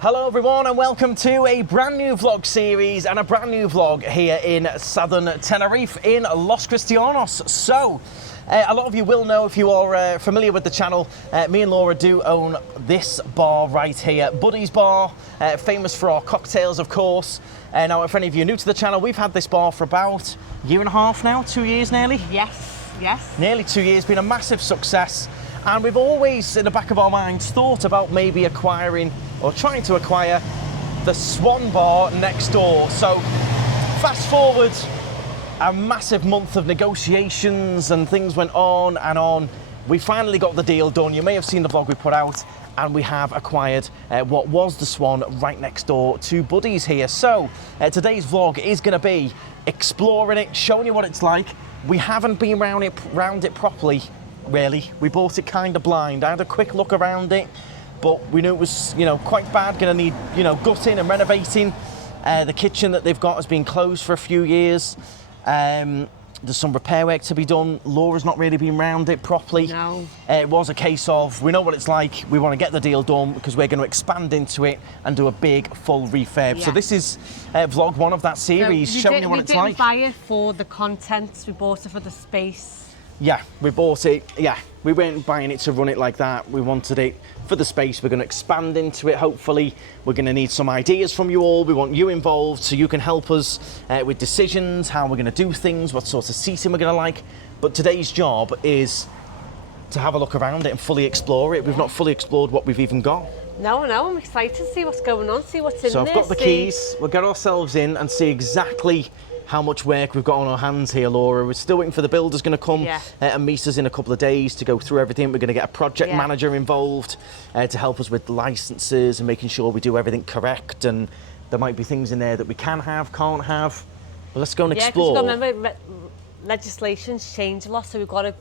Hello everyone and welcome to a brand new vlog series and a brand new vlog here in southern Tenerife in Los Cristianos. So, a lot of you will know if you are familiar with the channel, me and Laura do own this bar right here, Buddy's Bar, famous for our cocktails of course. Now if any of you are new to the channel, we've had this bar for about a year and a half now, 2 years nearly? Yes. Nearly 2 years, been a massive success. And we've always, in the back of our minds, thought about maybe acquiring or trying to acquire the Swan Bar next door. So, fast forward a massive month of negotiations and things went on and on. We finally got the deal done. You may have seen the vlog we put out and we have acquired what was the Swan right next door to Buddy's here. So, today's vlog is going to be exploring it, showing you what it's like. We haven't been round it properly. Really, we bought it kind of blind. I had a quick look around it, but we knew it was, quite bad. Going to need, gutting and renovating. The kitchen that they've got has been closed for a few years. There's some repair work to be done. Laura's not really been round it properly. No. It was a case of, we know what it's like. We want to get the deal done because we're going to expand into it and do a big full refurb. Yeah. So this is vlog one of that series, showing you what it's like. We didn't buy it for the contents. We bought it for the space. Yeah, we bought it. Yeah, we weren't buying it to run it like that. We wanted it for the space. We're going to expand into it, hopefully. We're going to need some ideas from you all. We want you involved so you can help us with decisions, how we're going to do things, what sort of seating we're going to like. But today's job is to have a look around it and fully explore it. We've not fully explored what we've even got. No, I'm excited to see what's going on, see what's in there. So I've got the keys. We'll get ourselves in and see exactly how much work we've got on our hands here, Laura. We're still waiting for the builder's going to come and meet us in a couple of days to go through everything. We're going to get a project manager involved to help us with licenses and making sure we do everything correct. And there might be things in there that we can have, can't have. But let's go and explore. Yeah, because you've got to remember, legislation's changed a lot, so we've got to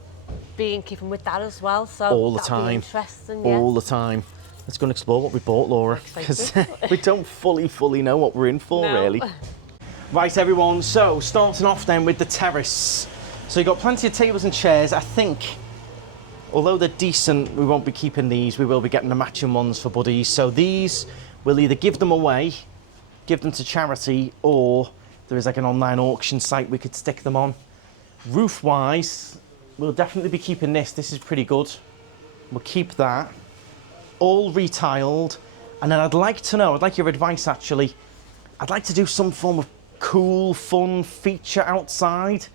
be in keeping with that as well. So all the time. Interesting, all the time. Let's go and explore what we bought, Laura, because we don't fully know what we're in for, really. Right, everyone, so starting off then with the terrace. So you've got plenty of tables and chairs. I think, although they're decent, we won't be keeping these. We will be getting the matching ones for Buddies. So these, we'll either give them away, give them to charity, or there is like an online auction site we could stick them on. Roof-wise, we'll definitely be keeping this. This is pretty good. We'll keep that. All retiled. And then I'd like your advice actually. I'd like to do some form of cool, fun feature outside.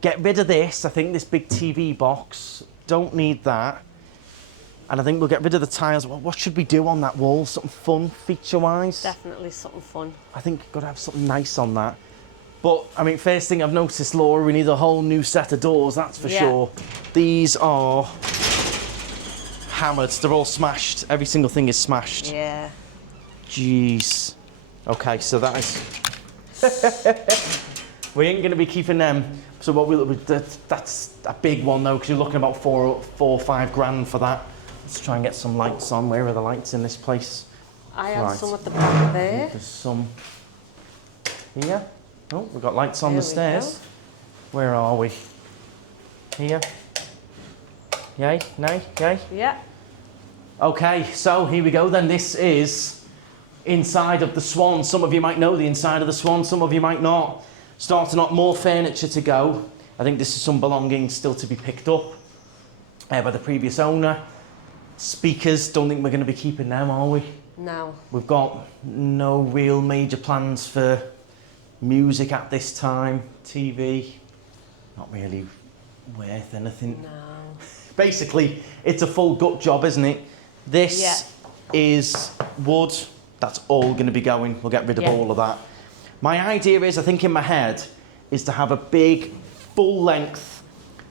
Get rid of this. I think this big TV box. Don't need that. And I think we'll get rid of the tiles. Well, what should we do on that wall? Something fun, feature-wise? Definitely something fun. I think we've got to have something nice on that. But, I mean, first thing I've noticed, Laura, we need a whole new set of doors, that's for sure. These are hammered. They're all smashed. Every single thing is smashed. Yeah. Jeez. Okay, so that is... we ain't going to be keeping them. So that's a big one though, because you're looking about four or 5 grand for that. Let's try and get some lights on. Where are the lights in this place? I have some at the back there. There's some here. Oh, we've got lights on the stairs. Where are we? Here. Yay, nay, yay? Yeah. Okay, so here we go then. This is inside of the Swan. Some of you might know the inside of the Swan, some of you might not. Starting up, more furniture to go. I think this is some belongings still to be picked up by the previous owner. Speakers, don't think we're going to be keeping them, are we? No. We've got no real major plans for music at this time. TV, not really worth anything. No. Basically, it's a full gut job, isn't it? This is wood. That's all going to be going. We'll get rid of all of that. My idea is, I think in my head, is to have a big, full-length,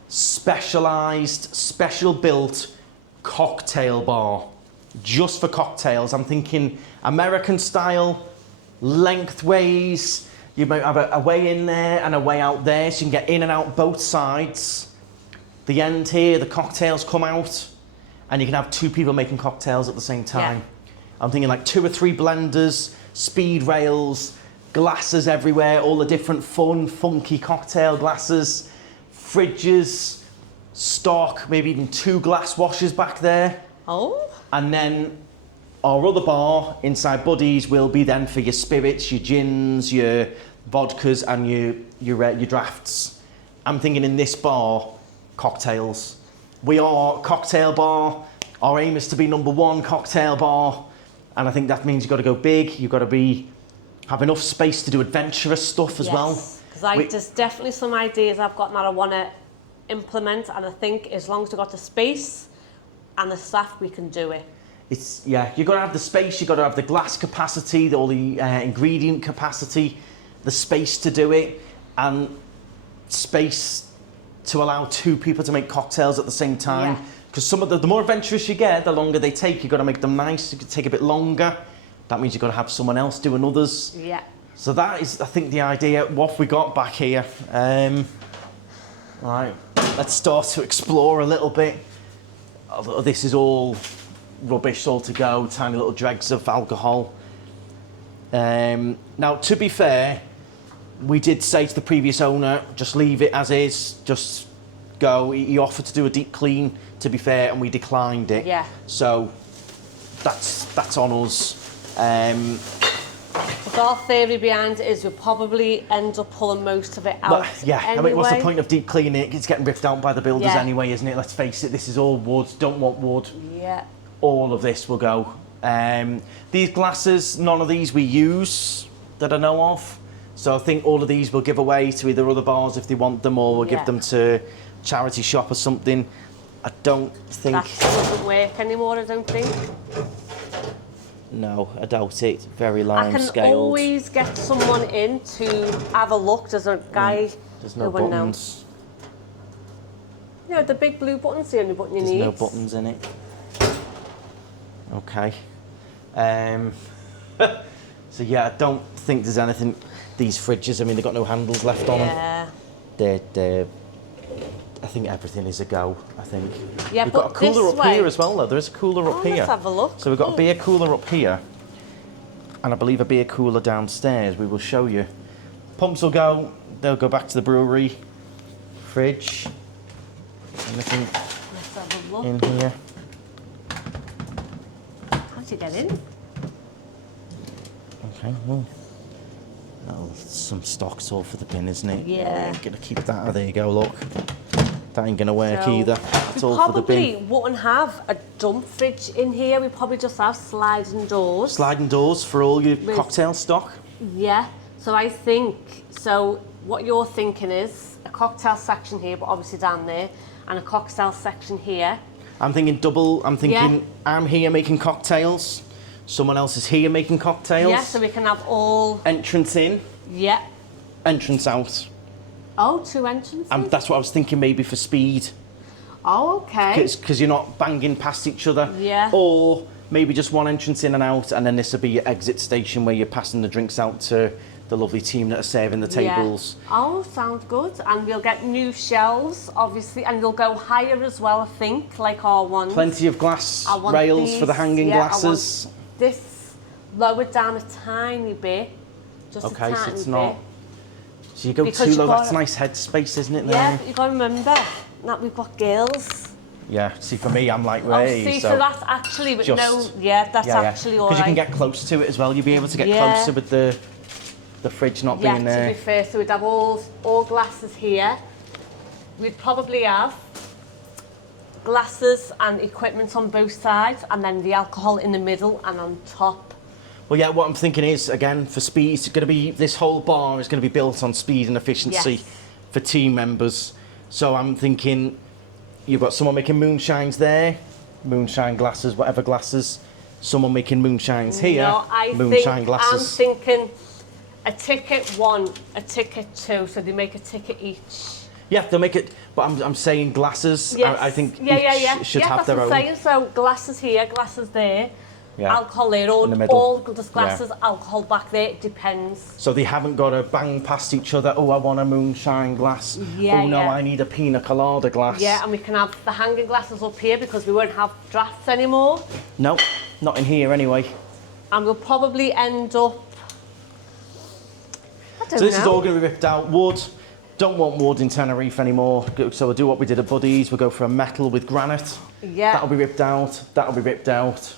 specialised, special-built cocktail bar. Just for cocktails. I'm thinking American style, lengthways. You might have a way in there and a way out there, so you can get in and out both sides. The end here, the cocktails come out, and you can have 2 people making cocktails at the same time. Yeah. I'm thinking like 2 or 3 blenders, speed rails, glasses everywhere, all the different fun, funky cocktail glasses, fridges, stock, maybe even 2 glass washers back there. Oh. And then Our other bar inside Buddies will be then for your spirits, your gins, your vodkas and your drafts. I'm thinking in this bar, cocktails. We are a cocktail bar. Our aim is to be #1 cocktail bar. And I think that means you've got to go big. You've got to have enough space to do adventurous stuff as well. Because there's definitely some ideas I've got that I want to implement, and I think as long as we've got the space and the staff, we can do it. You've got to have the space, you've got to have the glass capacity, all the ingredient capacity, the space to do it, and space to allow 2 people to make cocktails at the same time. Because some of the more adventurous you get, the longer they take. You've got to make them nice. It could take a bit longer. That means you've got to have someone else doing others. Yeah. So that is, I think, the idea. What have we got back here? Right, let's start to explore a little bit. This is all rubbish, all to go, tiny little dregs of alcohol. Now, to be fair, we did say to the previous owner, just leave it as is, just go. He offered to do a deep clean, to be fair, and we declined it. Yeah. So that's on us. But our theory behind it is we'll probably end up pulling most of it out. Yeah, anyway. I mean, what's the point of deep cleaning it? It's getting ripped out by the builders Yeah. anyway, isn't it? Let's face it, this is all wood. Don't want wood. Yeah. All of this will go. These glasses, none of these we use that I know of. So I think all of these we'll give away to either other bars if they want them, or we'll give them to charity shop or something. I don't think... That doesn't work anymore, I don't think. No, I doubt it. Very I can scaled. always get someone in to have a look. There's a guy... There's no buttons. No, the big blue button's the only button you need. There's no buttons in it. Okay. So yeah, I don't think there's anything... These fridges, I mean, they've got no handles left on them. They're... I think everything is a go, I think. Yeah, we've but got a cooler this up here as well, though. There is a cooler up here. Let's have a look. So we've got a beer cooler up here, and I believe a beer cooler downstairs. We will show you. Pumps will go. They'll go back to the brewery. Fridge. Anything Let's have a look. in here? How'd you get in? Okay, well... Oh, some stock's all for the bin, isn't it? Yeah. I'm gonna keep that. Oh, there you go, look. That ain't gonna work So, either. It's all for the probably bin. wouldn't have a dump fridge in here. We probably just have sliding doors. Sliding doors for all your cocktail stock. Yeah. So I think, so what you're thinking is a cocktail section here, but obviously down there, and a cocktail section here. I'm thinking double. I'm thinking I'm here making cocktails. Someone else is here making cocktails. Yeah, so we can have all... Entrance in. Yeah. Entrance out. Oh, 2 entrances? That's what I was thinking, maybe for speed. Oh, okay. Because you're not banging past each other. Yeah. Or maybe just one entrance in and out, and then this will be your exit station where you're passing the drinks out to the lovely team that are serving the tables. Yeah. Oh, sounds good. And we'll get new shelves, obviously, and they'll go higher as well, I think, like our ones. Plenty of glass rails for the hanging glasses. This lowered down a tiny bit, just a tiny bit. So it's not. So you go Because too low. That's nice headspace, isn't it? Yeah, but you've got to remember that we've got girls. Yeah. See, for me, I'm like, way. Oh, see, so that's actually with actually all right. Because you can get close to it as well. You'll be able to get closer with the fridge not being there. Yeah, to be fair, so we'd have all glasses here. We'd probably have glasses and equipment on both sides, and then the alcohol in the middle and on top. Well, yeah, what I'm thinking is, again, for speed, it's going to be, this whole bar is going to be built on speed and efficiency for team members. So I'm thinking you've got someone making moonshines there, moonshine glasses, whatever glasses, someone making moonshines here, moonshine glasses. I'm thinking a ticket 1, a ticket 2, so they make a ticket each. Yeah, they'll make it, but I'm saying glasses. Yes. I think each should have their own. That's what I'm saying. So glasses here, glasses there, alcohol there, in the middle. all just glasses, alcohol back there, it depends. So they haven't got to bang past each other. Oh, I want a moonshine glass. Yeah, oh, no, I need a pina colada glass. Yeah, and we can have the hanging glasses up here because we won't have drafts anymore. No, not in here anyway. And we'll probably end up... So this is all going to be ripped out. Wood. Don't want wood in Tenerife anymore, so we'll do what we did at Buddies. We'll go for a metal with granite. Yeah. That'll be ripped out. That'll be ripped out.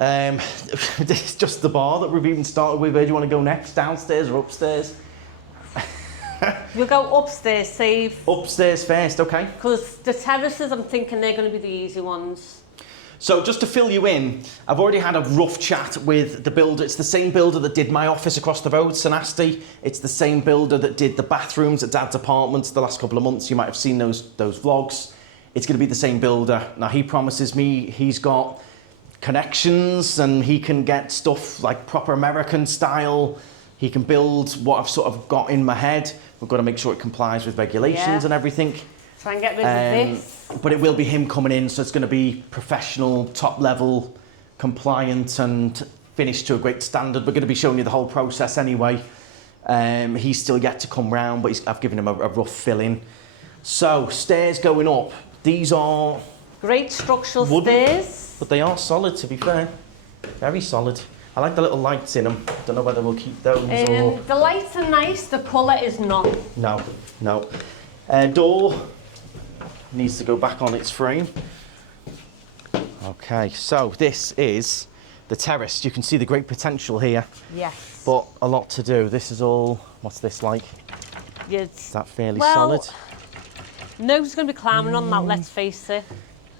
It's just the bar that we've even started with. Where do you want to go next? Downstairs or upstairs? We'll go upstairs, save. Upstairs first, okay. Because the terraces, I'm thinking they're going to be the easy ones. So just to fill you in, I've already had a rough chat with the builder. It's the same builder that did my office across the road, Sanasti. It's the same builder that did the bathrooms at Dad's apartments the last couple of months. You might have seen those vlogs. It's going to be the same builder. Now, he promises me he's got connections and he can get stuff like proper American style. He can build what I've sort of got in my head. We've got to make sure it complies with regulations and everything. Try and get rid of this. But it will be him coming in, so it's going to be professional, top level, compliant and finished to a great standard. We're going to be showing you the whole process anyway. He's still yet to come round, but I've given him a rough fill-in. So, stairs going up. These are... Great structural wooden, stairs. but they are solid, to be fair. Very solid. I like the little lights in them. Don't know whether we'll keep those or... The lights are nice, the colour is not. No. Door needs to go back on its frame. Okay, so this is the terrace. You can see the great potential here. Yes. But a lot to do. This is all, what's this like? Is that fairly solid? Nobody's going to be climbing on that, let's face it.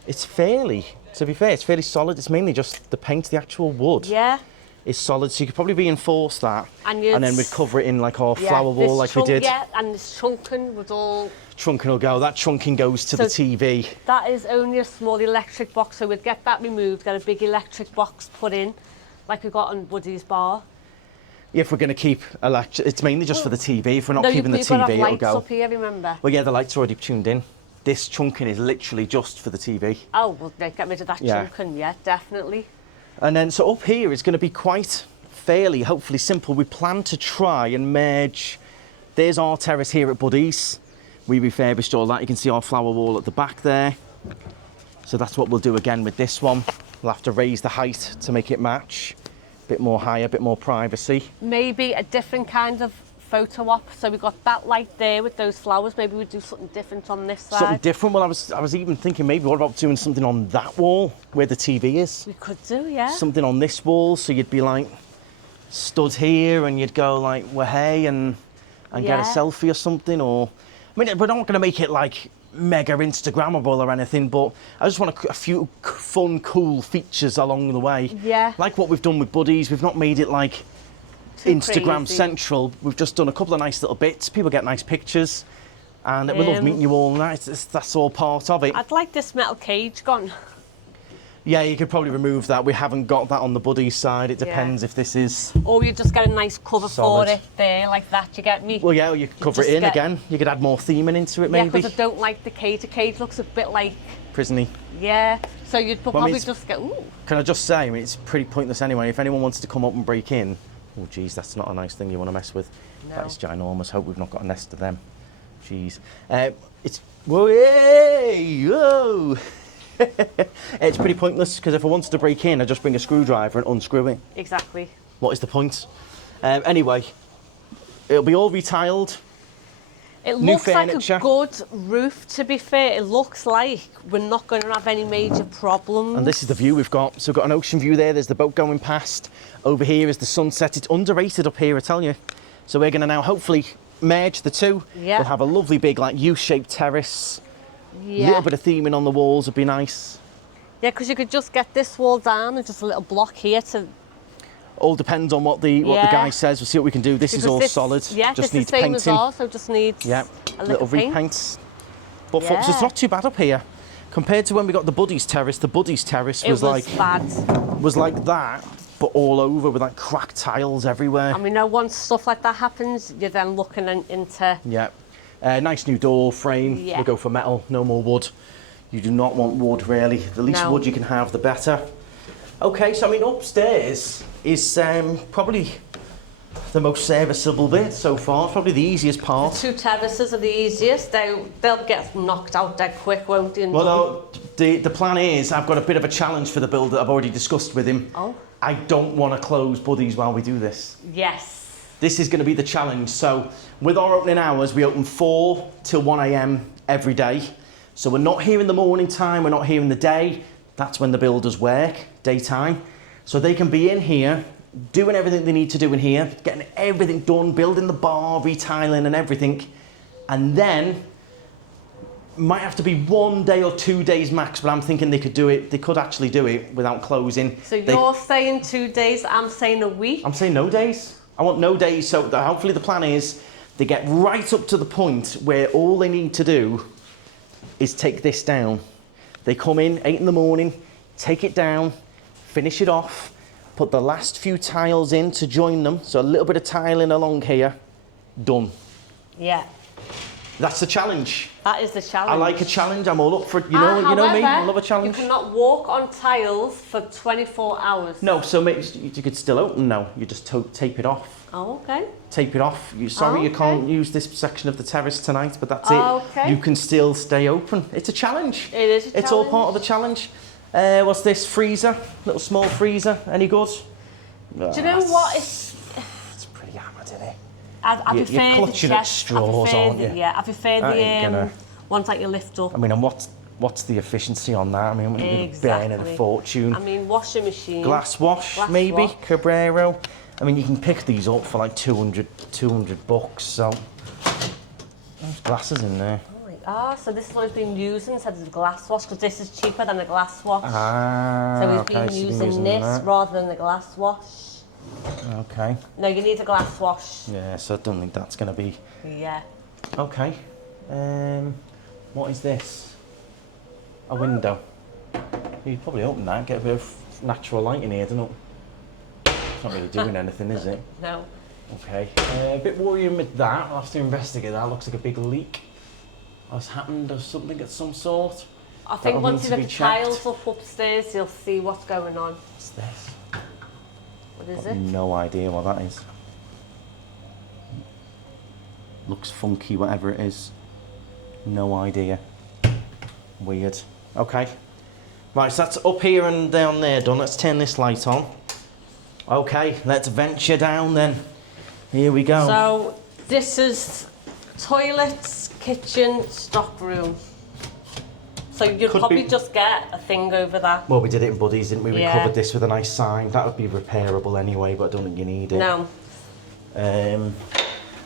It's fairly, to be fair, it's fairly solid. It's mainly just the paint, the actual wood. Yeah. Is solid, so you could probably reinforce that and then we'd cover it in like our flower wall like we did. Yeah, and this trunking would all... Trunking will go. That trunking goes to the TV. That is only a small electric box, so we'd get that removed, get a big electric box put in, like we got on Woody's bar. If we're going to keep electric, it's mainly just for the TV. If we're not keeping the TV, it'll go. No, lights up here, remember? Well, yeah, the lights are already tuned in. This trunking is literally just for the TV. Oh, well, get rid of that trunking, yeah, definitely. And then, so up here is going to be quite fairly, hopefully simple. We plan to try and merge. There's our terrace here at Buddy's. We refurbished all that. You can see our flower wall at the back there. So that's what we'll do again with this one. We'll have to raise the height to make it match. A bit more higher, a bit more privacy. Maybe a different kind of photo op. So we've got that light there with those flowers. Maybe we'd do something different on this side. Something different? Well, I was even thinking maybe what about doing something on that wall where the TV is? We could do, yeah. Something on this wall, so you'd be like stood here and you'd go like, well, hey, and get a selfie or something. Or I mean, we're not going to make it like mega Instagrammable or anything, but I just want a few fun, cool features along the way. Yeah. Like what we've done with Buddies, we've not made it like too Instagram crazy. central. We've just done a couple of nice little bits. People get nice pictures, and we love meeting you all. And that's all part of it. I'd like this metal cage gone. Yeah, you could probably remove that. We haven't got that on the Buddies side. It depends if this is... Or you just get a nice cover solid for it there, like that, you get me? Well, yeah, or you could cover it in again. You could add more theming into it, maybe. Yeah, because I don't like the cage. The cage looks a bit like... Prisony. Yeah, so you'd probably just go, ooh. Can I just say, I mean, it's pretty pointless anyway. If anyone wants to come up and break in... Oh, geez, that's not a nice thing you want to mess with. No. That is ginormous. Hope we've not got a nest of them. Jeez. It's... Whoa, hey, whoa! It's pretty pointless, because if I wanted to break in, I just bring a screwdriver and unscrew it. Exactly. What is the point? Anyway, it'll be all retiled. It looks like a good roof, to be fair. It looks like we're not going to have any major problems. And this is the view we've got. So we've got an ocean view there. There's the boat going past. Over here is the sunset. It's underrated up here, I tell you. So we're going to now hopefully merge the two. Yeah. We'll have a lovely big like U-shaped terrace. Yeah. Little bit of theming on the walls would be nice. Yeah, because you could just get this wall down and just a little block here to... All depends on what the guy says. We'll see what we can do. This is all solid. Yeah, just this needs is the same painting. as ours, so just needs a little paint. repaints. But folks, it's not too bad up here. Compared to when we got the Buddies terrace was like bad. Was like that, but all over with like cracked tiles everywhere. And we know once stuff like that happens, you're then looking into... Yeah. Nice new door frame. Yeah. We'll go for metal, no more wood. You do not want wood, really. The least wood you can have, the better. Okay, so I mean, upstairs is probably the most serviceable bit so far. It's probably the easiest part. The two terraces are the easiest. They'll get knocked out dead quick, won't they? Well, no, the plan is I've got a bit of a challenge for the builder. I've already discussed with him. Oh. I don't want to close Buddies while we do this. Yes. This is going to be the challenge. So with our opening hours, we open 4 till 1 a.m. every day. So we're not here in the morning time, we're not here in the day. That's when the builders work, daytime. So they can be in here, doing everything they need to do in here, getting everything done, building the bar, retiling and everything. And then, might have to be 1 day or 2 days max, but I'm thinking they could actually do it without closing. So you're saying 2 days, I'm saying a week? I'm saying no days. I want no days, so hopefully the plan is they get right up to the point where all they need to do is take this down. They come in 8 in the morning, take it down, finish it off, put the last few tiles in to join them, so a little bit of tiling along here, done. Yeah. That's the challenge. That is the challenge. I like a challenge. I'm all up for it. You know me. I love a challenge. You cannot walk on tiles for 24 hours. No, so you could still open now. You just tape it off. Oh, okay. Tape it off. You can't use this section of the terrace tonight, but that's it. Okay. You can still stay open. It's a challenge. It is a challenge. It's all part of the challenge. What's this? Freezer. Little small freezer. Any good? Do you know what? It's pretty hammered, isn't it? You're clutching at straws, aren't you? Yeah, I prefer the ones that you lift up. I mean, and what's the efficiency on that? I mean, Exactly. you're burning a fortune. I mean, washing machine. Glass wash, maybe. Cabrero. I mean, you can pick these up for like 200 bucks, so there's glasses in there. So this is what he's been using instead of the glass wash, because this is cheaper than the glass wash. So he's been using this rather than the glass wash. Okay. No, you need a glass wash. Yeah, so I don't think that's going to be... Yeah. Okay. What is this? A window. You could probably open that and get a bit of natural light in here, don't it? It's not really doing anything, is it? No. Okay. A bit worrying with that. I'll have to investigate that. Looks like a big leak has happened or something of some sort. I think once you get the tiles up upstairs, you'll see what's going on. What's this? What is it? No idea what that is. Looks funky, whatever it is. No idea. Weird. Okay. Right, so that's up here and down there done. Let's turn this light on. Okay, let's venture down then. Here we go. So this is toilets, kitchen, stock room. So you'd probably just get a thing over that. Well, we did it in Buddies, didn't we? We Yeah. covered this with a nice sign. That would be repairable anyway, but I don't think you need it. No.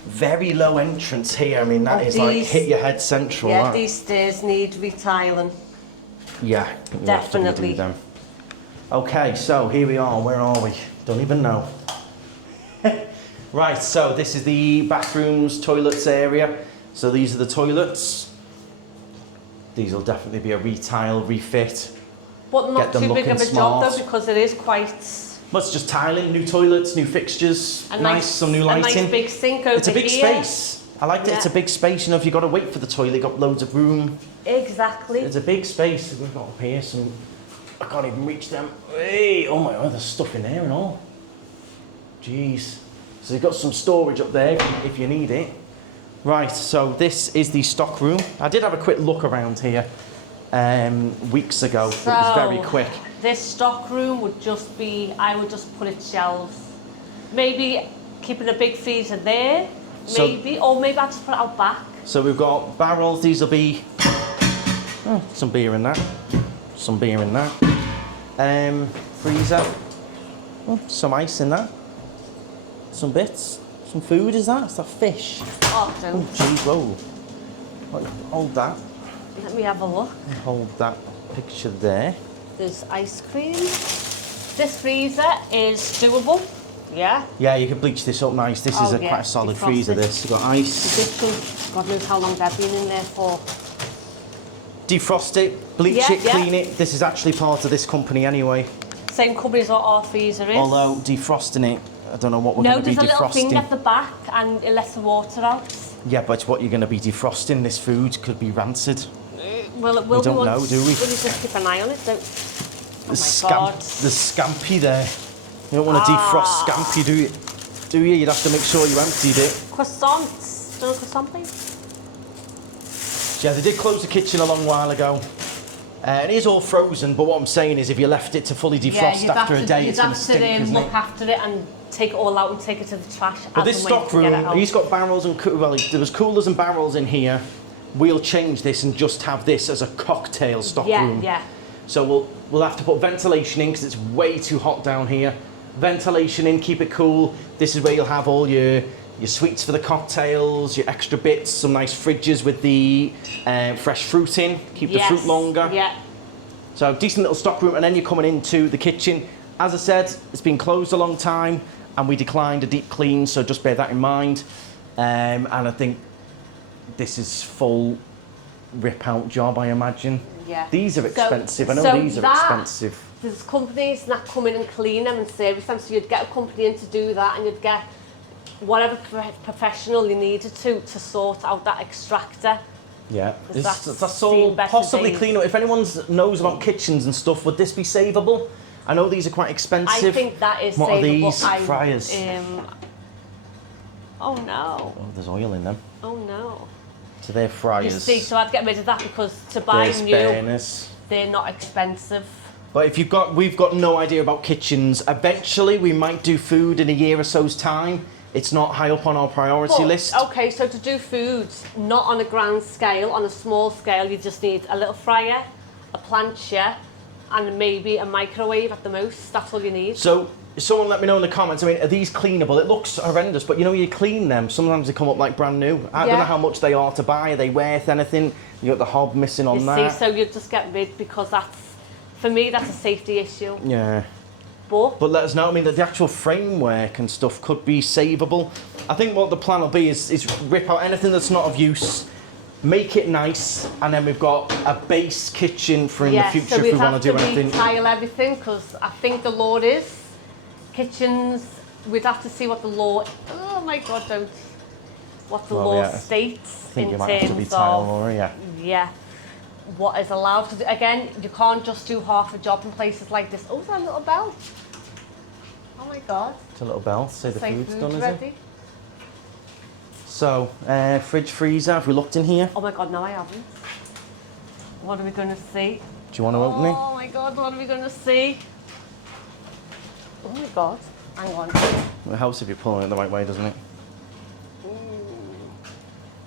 Very low entrance here. I mean, that is like hit your head central. Yeah, that. these stairs need retiling. Yeah, Definitely. Do them. Okay, so here we are. Where are we? Don't even know. Right, so this is the bathrooms, toilets area. So these are the toilets. These will definitely be a retile, refit. But not too big of a job though, because it is quite... Well, it's just tiling, new toilets, new fixtures, some new lighting. A nice big sink over here. It's a big space. I liked it. It's a big space. You know, if you've got to wait for the toilet, you've got loads of room. Exactly. It's a big space. We've got up here some... I can't even reach them. Hey, oh my God, there's stuff in there and all. Jeez. So you've got some storage up there if you need it. Right, so this is the stock room. I did have a quick look around here weeks ago, but it was very quick. This stock room would just be, I would just put it shelves. Maybe keeping a big freezer there, maybe, or maybe I'll just put it out back. So we've got barrels, these will be, some beer in that, some beer in that. Freezer, some ice in that, some bits. Some food, is that? Is that fish? Oh, no. Oh, geez, whoa. Right, hold that. Let me have a look. Hold that picture there. There's ice cream. This freezer is doable. Yeah. Yeah, you can bleach this up nice. This is quite a solid freezer, this. You've got ice. God knows how long they've been in there for. Defrost it, bleach it, clean it. This is actually part of this company anyway. Same company as what our freezer is. Although defrosting it, I don't know what we're going to be defrosting. No, there's a little thing at the back and it lets the water out. Yeah, but what you're going to be defrosting, this food could be rancid. Well, it will be. We don't know, do we? We'll just keep an eye on it, don't There's scampi there. You don't want to defrost scampi, do you? Do you? You'd have to make sure you emptied it. Croissants. Do you know croissant, please? Yeah, they did close the kitchen a long while ago. It is all frozen, but what I'm saying is if you left it to fully defrost after a day, it's going to stink, isn't it? You'd have to look after it and take it all out and take it to the trash. But this stock room, he's got barrels and... Well, there was coolers and barrels in here. We'll change this and just have this as a cocktail stock room. Yeah. So we'll have to put ventilation in because it's way too hot down here. Ventilation in, keep it cool. This is where you'll have all your sweets for the cocktails, your extra bits, some nice fridges with the fresh fruit in, keep the fruit longer. Yeah. So decent little stock room, and then you're coming into the kitchen. As I said, it's been closed a long time and we declined a deep clean, so just bear that in mind. And I think this is full rip out job, I imagine. Yeah. These are expensive, I know these are expensive. There's companies that come in and clean them and service them, so you'd get a company in to do that, and you'd get whatever professional you needed to sort out that extractor. Yeah, that's all all possibly clean up. If anyone knows about kitchens and stuff, would this be savable? I know these are quite expensive. I think that is what savable. What are these? Fryers? Oh no. Oh, there's oil in them. Oh no. So they're fryers. You see, so I'd get rid of that because to buy There's new, burners. they're not expensive. But if we've got no idea about kitchens. Eventually, we might do food in a year or so's time. It's not high up on our priority list. Okay, so to do food, not on a grand scale, on a small scale, you just need a little fryer, a plancha, and maybe a microwave at the most. That's all you need. So someone let me know in the comments, I mean, are these cleanable? It looks horrendous, but you know, you clean them, sometimes they come up like brand new. I don't know how much they are to buy. Are they worth anything? You got the hob missing on that. See, so you just get rid, because that's, for me, that's a safety issue. Yeah. But let us know. I mean, the actual framework and stuff could be savable. I think what the plan will be is rip out anything that's not of use, make it nice, and then we've got a base kitchen for in the future if we want to do anything. So we'd have to retile everything, because I think the law is kitchens. We'd have to see what the law. Oh my God! Don't. What the law states I think in you might have to be terms tile, of Laura, yeah, what is allowed to do. Again, you can't just do half a job in places like this. Oh, that little bell. Oh my God. It's a little bell. Say the food's done, ready. is it? So, fridge, freezer. Have we looked in here? Oh my God, no, I haven't. What are we going to see? Do you want to open it? Oh my God, what are we going to see? Oh my God. Hang on. It helps if you're pulling it the right way, doesn't it?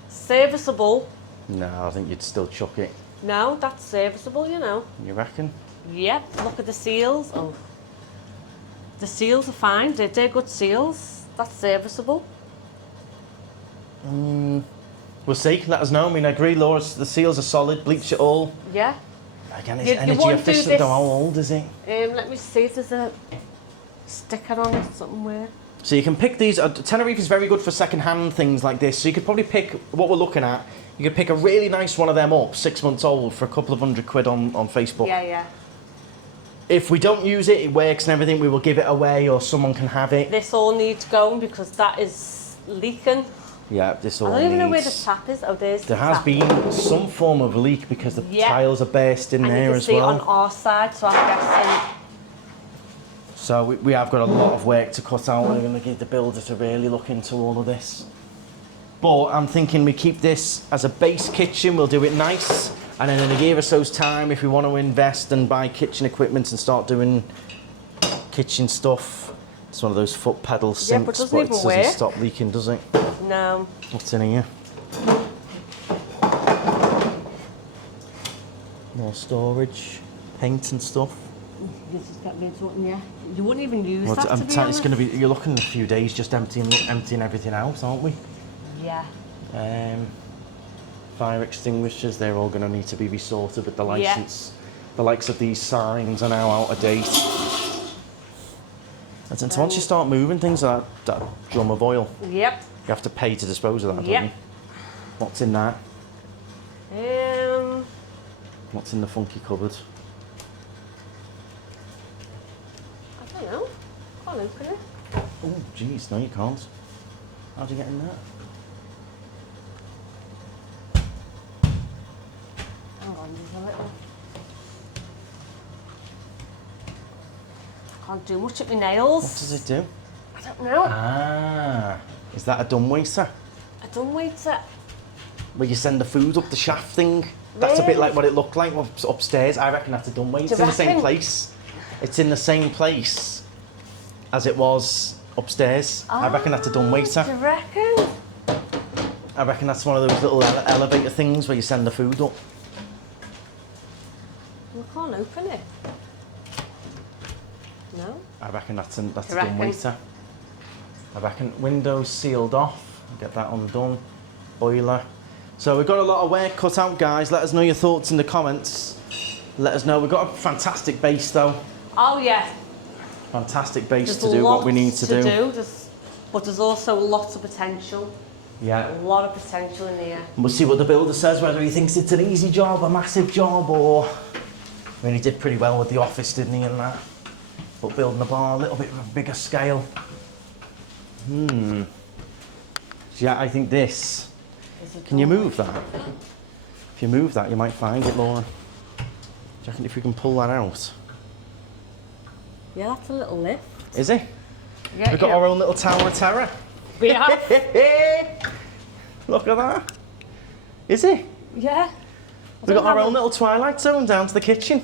Serviceable. No, I think you'd still chuck it. No, that's serviceable, you know. You reckon? Yep, look at the seals. Oh. The seals are fine. They're good seals. That's serviceable. We'll see. Let us know. I mean, I agree, Laura. The seals are solid. Bleach it all. Yeah. Again, it's energy efficient. How old is it? Let me see if there's a sticker on it somewhere. So you can pick these. Tenerife is very good for second-hand things like this. So you could probably pick what we're looking at. You could pick a really nice one of them up, 6 months old, for a couple of £100 on Facebook. Yeah, yeah. If we don't use it, it works and everything, we will give it away or someone can have it. This all needs going because that is leaking. Yeah, this all I don't even know where the tap is. Oh, there's the tap. There has been some form of leak because the tiles are burst in there as well. And you can see it on our side, so I'm guessing. So we have got a lot of work to cut out. We're going to get the builder to really look into all of this. But I'm thinking we keep this as a base kitchen. We'll do it nice. And then in a year or so's time, if we want to invest and buy kitchen equipment and start doing kitchen stuff, it's one of those foot pedal sinks, but it doesn't stop leaking, does it? No. What's in here? More storage, paint and stuff. You just get rid of something, yeah. You wouldn't even use that, to be honest. It's going to be. You're looking in a few days just emptying everything out, aren't we? Yeah. Fire extinguishers. They're all going to need to be resorted with the license. The likes of these signs are now out of date. And so once you start moving things like that drum of oil, yep, you have to pay to dispose of that, don't you? What's in that? What's in the funky cupboard? I don't know. Can't open it. Oh, jeez, no, you can't. How'd you get in that? Hang on, there's a little. I can't do much at my nails. What does it do? I don't know. Ah, is that a dumbwaiter? A dumbwaiter. Where you send the food up the shaft thing? That's a bit like what it looked like upstairs. I reckon that's a dumbwaiter. It's in the same place. It's in the same place as it was upstairs. I reckon that's a dumbwaiter. Do you reckon? I reckon that's one of those little elevator things where you send the food up. I can't open it. No? I reckon that's a dumb waiter. I reckon windows sealed off. Get that undone. Boiler. So we've got a lot of work cut out, guys. Let us know your thoughts in the comments. Let us know. We've got a fantastic base, though. Oh, yeah. Fantastic base to do what we need to do. But there's also lots of potential. Yeah. A lot of potential in here. We'll see what the builder says, whether he thinks it's an easy job, a massive job, or... I mean, he did pretty well with the office, didn't he, and that? But building the bar a little bit of a bigger scale. Yeah, I think this... Can you move that? If you move that, you might find it, Laura. Do you reckon if we can pull that out? Yeah, that's a little lift. Is it? Yeah, We've got our own little Tower of Terror. We have. Look at that. Is it? Yeah. We've got our own little Twilight Zone down to the kitchen.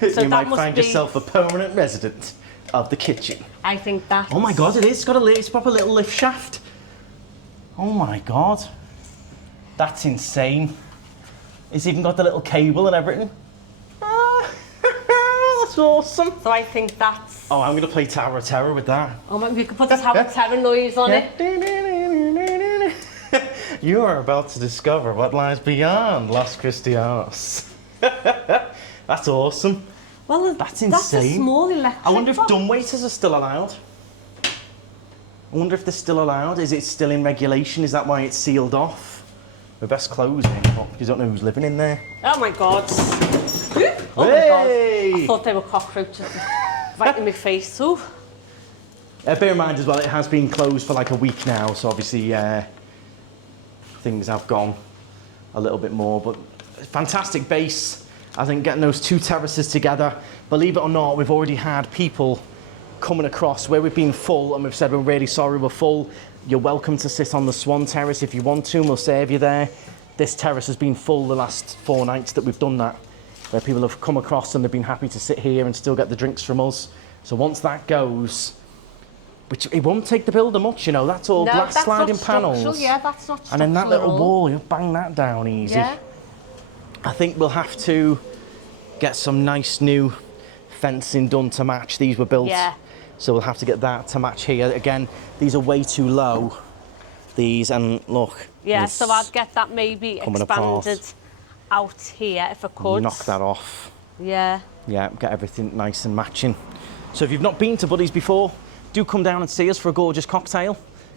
So you might find yourself a permanent resident of the kitchen. I think that. Oh my God, it is. It's got a proper little lift shaft. Oh my God. That's insane. It's even got the little cable and everything. That's awesome. So I think that's... Oh, I'm going to play Tower of Terror with that. Oh, maybe we could put the Tower of Terror noise on it. You are about to discover what lies beyond Los Cristianos. That's awesome. Well, that's insane. That's a small electric I wonder if box. dumbwaiters are still allowed. I wonder if they're still allowed. Is it still in regulation? Is that why it's sealed off? We best close it, because you don't know who's living in there. Oh my God. Oh hey! My God. I thought they were cockroaches right in my face. Ooh. Bear in mind as well, it has been closed for like a week now, so obviously things have gone a little bit more, but fantastic base. I think getting those two terraces together, believe it or not, we've already had people coming across where we've been full and we've said we're really sorry we're full. You're welcome to sit on the Swan Terrace if you want to, and we'll serve you there. This terrace has been full the last 4 nights that we've done that, where people have come across and they've been happy to sit here and still get the drinks from us. So once that goes, which it won't take the builder much, you know, that's all glass sliding panels. Yeah, that's not structural. And then that little wall, you bang that down easy. Yeah. I think we'll have to get some nice new fencing done to match. These were built. Yeah. So we'll have to get that to match here. Again, these are way too low. These, and look. Yeah, so I'd get that maybe expanded out here if I could. Knock that off. Yeah. Yeah, get everything nice and matching. So if you've not been to Buddy's before, do come down and see us for a gorgeous cocktail.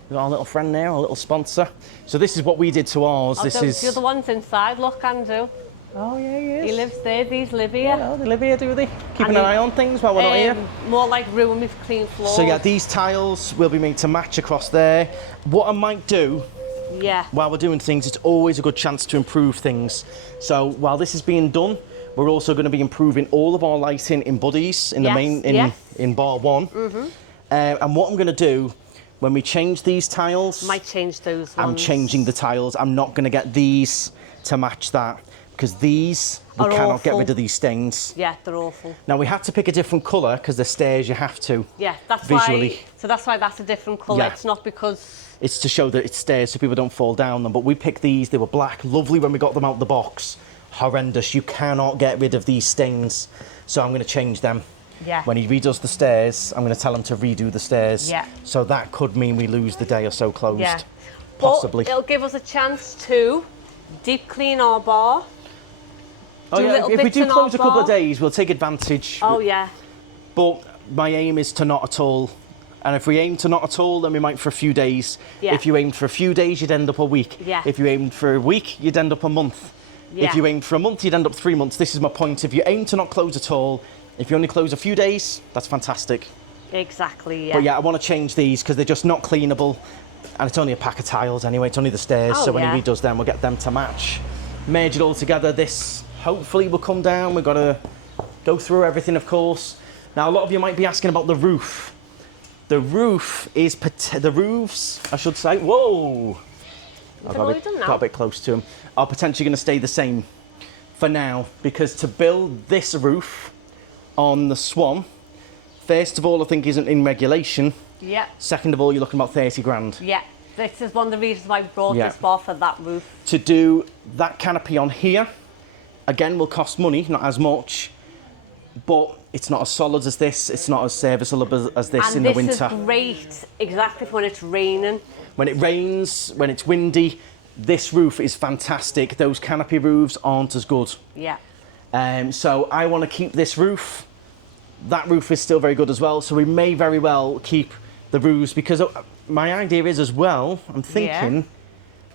We've got our little friend there, our little sponsor. So this is what we did to ours. This is... You're the ones inside, look, Andrew. Oh, yeah, he is. He lives there, these live here. Yeah, they live here, do they? Keeping an eye on things while we're not here. More like room with clean floors. So yeah, these tiles will be made to match across there. What I might do, while we're doing things, it's always a good chance to improve things. So while this is being done, we're also going to be improving all of our lighting in Buddy's, in the main, in bar 1. Mm-hmm. And what I'm going to do, when we change these tiles... Might change those ones. I'm changing the tiles. I'm not going to get these to match that, because these, we cannot get rid of these stains. Yeah, they're awful. Now, we had to pick a different colour, because the stairs you have to. Yeah, that's visually. Why. So that's why that's a different colour. Yeah. It's not because... It's to show that it's stairs so people don't fall down them. But we picked these. They were black. Lovely when we got them out the box. Horrendous. You cannot get rid of these stains. So I'm going to change them. Yeah. When he redoes the stairs, I'm going to tell him to redo the stairs. Yeah. So that could mean we lose the day or so closed. Yeah. Possibly. But it'll give us a chance to deep clean our bar. Oh yeah, if we do close a couple of days, we'll take advantage. Oh yeah. But my aim is to not at all. And if we aim to not at all, then we might for a few days. Yeah. If you aimed for a few days, you'd end up a week. Yeah. If you aimed for a week, you'd end up a month. Yeah. If you aimed for a month, you'd end up 3 months. This is my point. If you aim to not close at all, if you only close a few days, that's fantastic. Exactly, yeah. But yeah, I want to change these because they're just not cleanable. And it's only a pack of tiles anyway. It's only the stairs. Oh, so when he redoes them, we'll get them to match. Merge it all together. This hopefully will come down. We've got to go through everything, of course. Now, a lot of you might be asking about the roof. The roof is, the roofs, I should say, whoa! I got a bit close to them. Are potentially going to stay the same for now, because to build this roof on the Swan, first of all, I think isn't in regulation. Yeah. Second of all, you're looking about 30 grand. Yeah. This is one of the reasons why I brought this bar for that roof. To do that canopy on here, again, will cost money, not as much, but it's not as solid as this. It's not as serviceable as this in the winter. And this is great exactly for when it's raining. When it rains, when it's windy, this roof is fantastic. Those canopy roofs aren't as good. Yeah. So I want to keep this roof. That roof is still very good as well. So we may very well keep the roofs, because my idea is as well, I'm thinking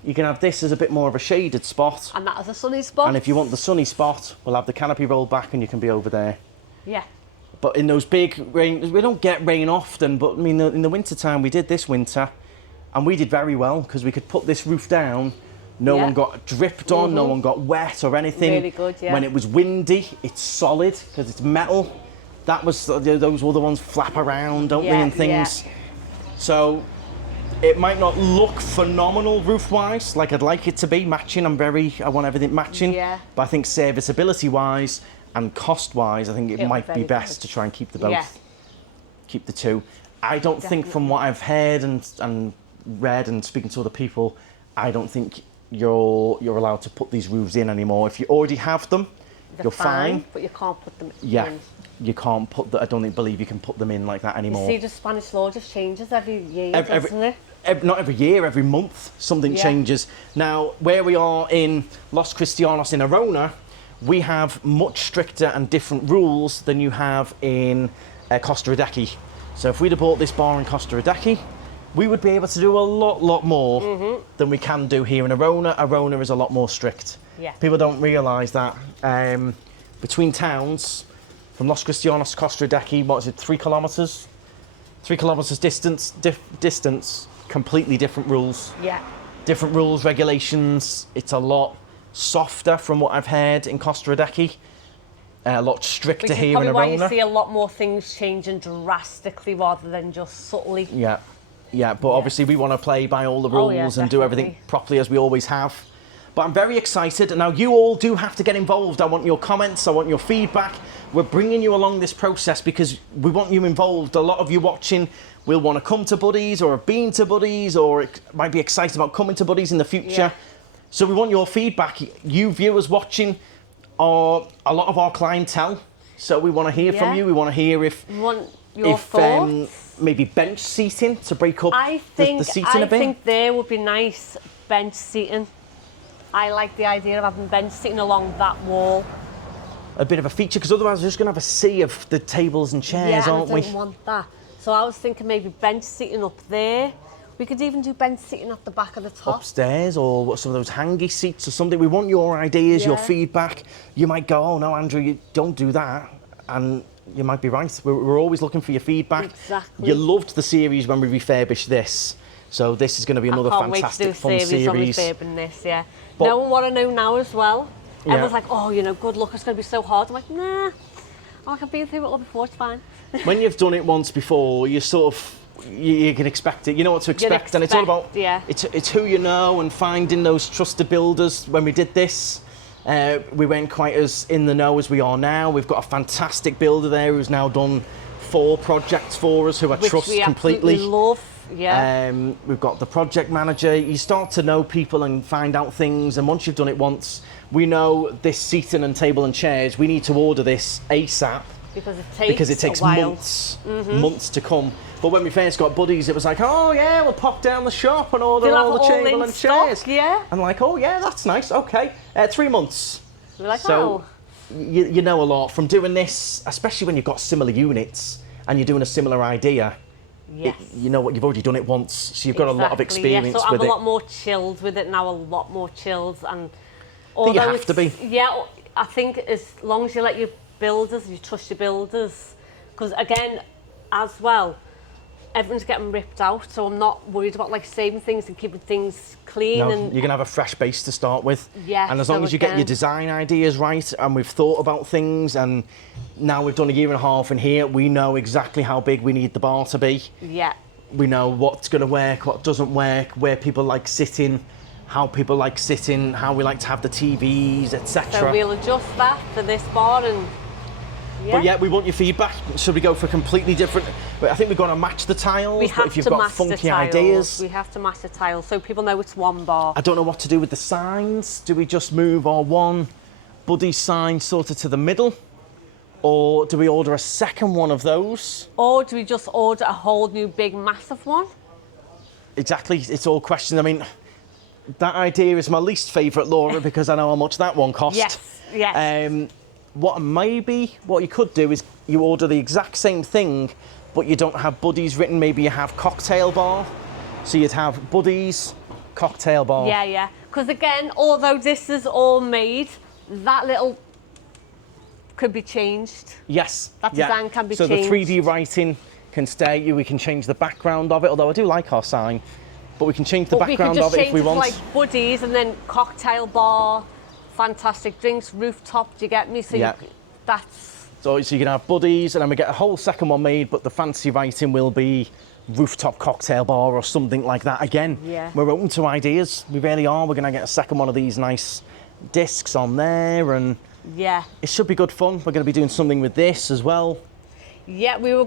you can have this as a bit more of a shaded spot. And that as a sunny spot. And if you want the sunny spot, we'll have the canopy rolled back and you can be over there. Yeah. But in those big rain, we don't get rain often, but I mean, in the winter time, we did this winter, and we did very well because we could put this roof down. No one got dripped on, no one got wet or anything. Really good, yeah. When it was windy, it's solid because it's metal. That was, those were the ones flap around, don't they, and things. So it might not look phenomenal roof-wise, like I'd like it to be, matching. I want everything matching. Yeah. But I think serviceability-wise and cost-wise, I think it might be best to try and keep the both, keep the two. I don't think, from what I've heard and read and speaking to other people, I don't think you're allowed to put these roofs in anymore. If you already have them, you're fine. But you can't put them in. Yeah, you can't put I don't believe you can put them in like that anymore. You see, the Spanish law just changes every year, doesn't it? Not every year, every month, something changes. Now, where we are in Los Cristianos in Arona, we have much stricter and different rules than you have in Costa Ridecky. So if we'd have bought this bar in Costa Ridecky, we would be able to do a lot more than we can do here in Arona. Arona is a lot more strict. Yeah. People don't realise that. Between towns, from Los Cristianos to Costa Ridecky, what is it, 3 kilometres? 3 kilometres distance, completely different rules. Yeah. Different rules, regulations. It's a lot softer from what I've heard in Costa Ridecky. A lot stricter here in Arona. Which is probably why you see a lot more things changing drastically rather than just subtly. Yeah, but obviously we want to play by all the rules and do everything properly as we always have. But I'm very excited. Now, you all do have to get involved. I want your comments, I want your feedback. We're bringing you along this process because we want you involved. A lot of you watching will want to come to Buddies or have been to Buddies or might be excited about coming to Buddies in the future. So we want your feedback. You viewers watching are a lot of our clientele. So we want to hear from you. We want to hear if your thoughts. Maybe bench seating to break up the seating a bit. I think there would be nice bench seating. I like the idea of having bench seating along that wall. A bit of a feature, because otherwise we're just going to have a sea of the tables and chairs, aren't we? I don't want that. So I was thinking maybe bench seating up there. We could even do bench seating at the back of the top. Upstairs, or some of those hangy seats or something. We want your ideas, your feedback. You might go, oh no, Andrew, you don't do that. And you might be right. We're always looking for your feedback. Exactly. You loved the series when we refurbished this. So this is going to be another fantastic fun series. On refurbing this, But no one want to know now as well. Everyone's like, oh, good luck, it's going to be so hard. I'm like, nah, I've been through it all before, it's fine. When you've done it once before, you sort of, you can expect it. You know what to expect. And it's all about, it's who you know and finding those trusted builders. When we did this, we weren't quite as in the know as we are now. We've got a fantastic builder there who's now done 4 projects for us, who I trust completely. Love. Yeah. We've got the project manager. You start to know people and find out things, and once you've done it once, we know this seating and table and chairs, we need to order this ASAP because it takes months to come. But when we first got Buddies, it was like, oh yeah, we'll pop down the shop and order all the table and chairs. And like, oh yeah, that's nice. Okay, 3 months. We're like, so you know a lot from doing this, especially when you've got similar units and you're doing a similar idea. Yes. You know what, you've already done it once, so you've got a lot of experience with it. So I'm a lot more chilled with it now, and you have to be. Yeah, I think as long as you let your builders, you trust your builders, because again, as well, everyone's getting ripped out, so I'm not worried about like saving things and keeping things clean. No, and you're gonna have a fresh base to start with. Yeah. And as long as you get your design ideas right, and we've thought about things, and now we've done 1.5 years in here, we know exactly how big we need the bar to be. Yeah. We know what's gonna work, what doesn't work, where people like sitting, how people like sitting, how we like to have the TVs, etc. So we'll adjust that for this bar and. But yeah, we want your feedback. Should we go for completely different? I think we're going to match the tiles. We have if you've to got match funky the tiles. ideas, we have to match the tiles so people know it's one bar. I don't know what to do with the signs. Do we just move our one buddy sign sort of to the middle, or do we order a second one of those? Or do we just order a whole new big massive one? Exactly, it's all questions. I mean, that idea is my least favourite, Laura, because I know how much that one cost. Yes. What you could do is you order the exact same thing, but you don't have buddies written. Maybe you have cocktail bar. So you'd have buddies, cocktail bar. Yeah. Because again, although this is all made, that little could be changed. Yes. That design can be changed. So the 3D writing can stay. We can change the background of it, although I do like our sign. But we can change the background of it if we want. We could just change it to like buddies and then cocktail bar, fantastic drinks, rooftop, do you get me? So that's... So you can have buddies and then we get a whole second one made, but the fancy writing will be rooftop cocktail bar or something like that. Again, we're open to ideas. We really are. We're going to get a second one of these nice discs on there and it should be good fun. We're going to be doing something with this as well. Yeah, we were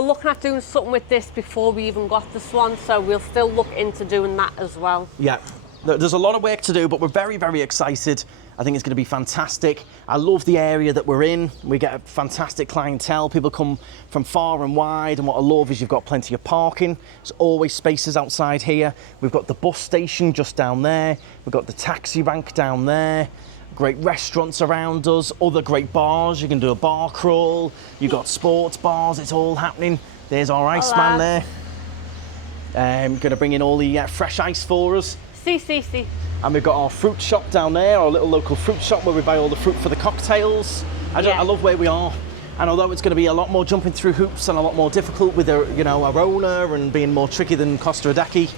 looking at doing something with this before we even got the Swan, so we'll still look into doing that as well. Yeah, there's a lot of work to do, but we're very, very excited. I think it's going to be fantastic. I love the area that we're in. We get a fantastic clientele. People come from far and wide, and what I love is you've got plenty of parking. There's always spaces outside here. We've got the bus station just down there. We've got the taxi rank down there. Great restaurants around us, other great bars. You can do a bar crawl. You've got sports bars. It's all happening. There's our Iceman there. Going to bring in all the fresh ice for us. See. And we've got our fruit shop down there, our little local fruit shop where we buy all the fruit for the cocktails. I love where we are. And although it's going to be a lot more jumping through hoops and a lot more difficult with our owner and being more tricky than Costa Adeje,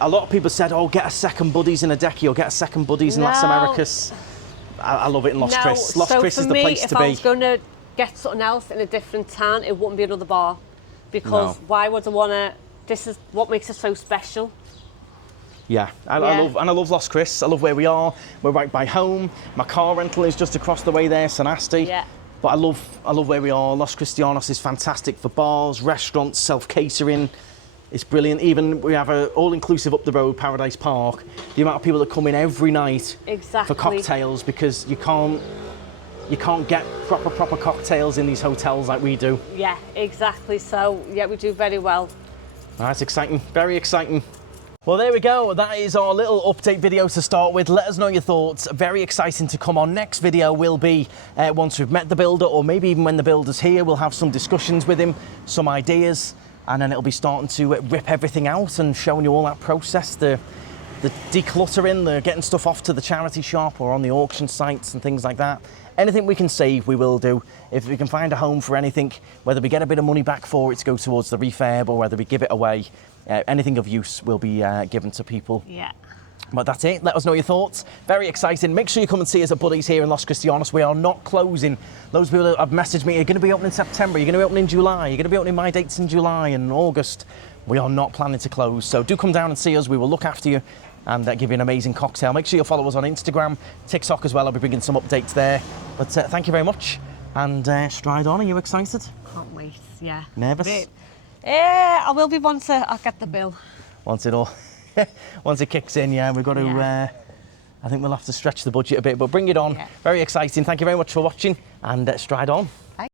a lot of people said, oh, get a second buddies in Adeje or get a second buddies in Las Americas. I love it in Los Cris. Los Cris is the place to be. If I was going to get something else in a different town, it wouldn't be another bar. Because why would I want to... This is what makes it so special. Yeah, I love Los Cris. I love where we are. We're right by home. My car rental is just across the way there, San Asti. Yeah. But I love where we are. Los Cristianos is fantastic for bars, restaurants, self-catering. It's brilliant. Even we have an all-inclusive up the road, Paradise Park. The amount of people that come in every night for cocktails, because you can't get proper cocktails in these hotels like we do. Yeah, exactly. So yeah, we do very well. That's exciting. Very exciting. Well, there we go. That is our little update video to start with. Let us know your thoughts. Very exciting to come on. Next video will be once we've met the builder, or maybe even when the builder's here, we'll have some discussions with him, some ideas, and then it'll be starting to rip everything out and showing you all that process, the decluttering, the getting stuff off to the charity shop or on the auction sites and things like that. Anything we can save, we will do. If we can find a home for anything, whether we get a bit of money back for it to go towards the refurb or whether we give it away, anything of use will be given to people. Yeah. But that's it. Let us know your thoughts. Very exciting. Make sure you come and see us at Buddies here in Los Cristianos. We are not closing. Those people that have messaged me, you're going to be open in September, you're going to be open in July, you're going to be opening my dates in July and August. We are not planning to close. So do come down and see us. We will look after you and give you an amazing cocktail. Make sure you follow us on Instagram, TikTok as well. I'll be bringing some updates there. But thank you very much. And stride on. Are you excited? Can't wait. Yeah. Nervous? Yeah, I will be once I'll get the bill. Once it kicks in, we've got to, I think we'll have to stretch the budget a bit, but bring it on. Yeah. Very exciting. Thank you very much for watching and stride on.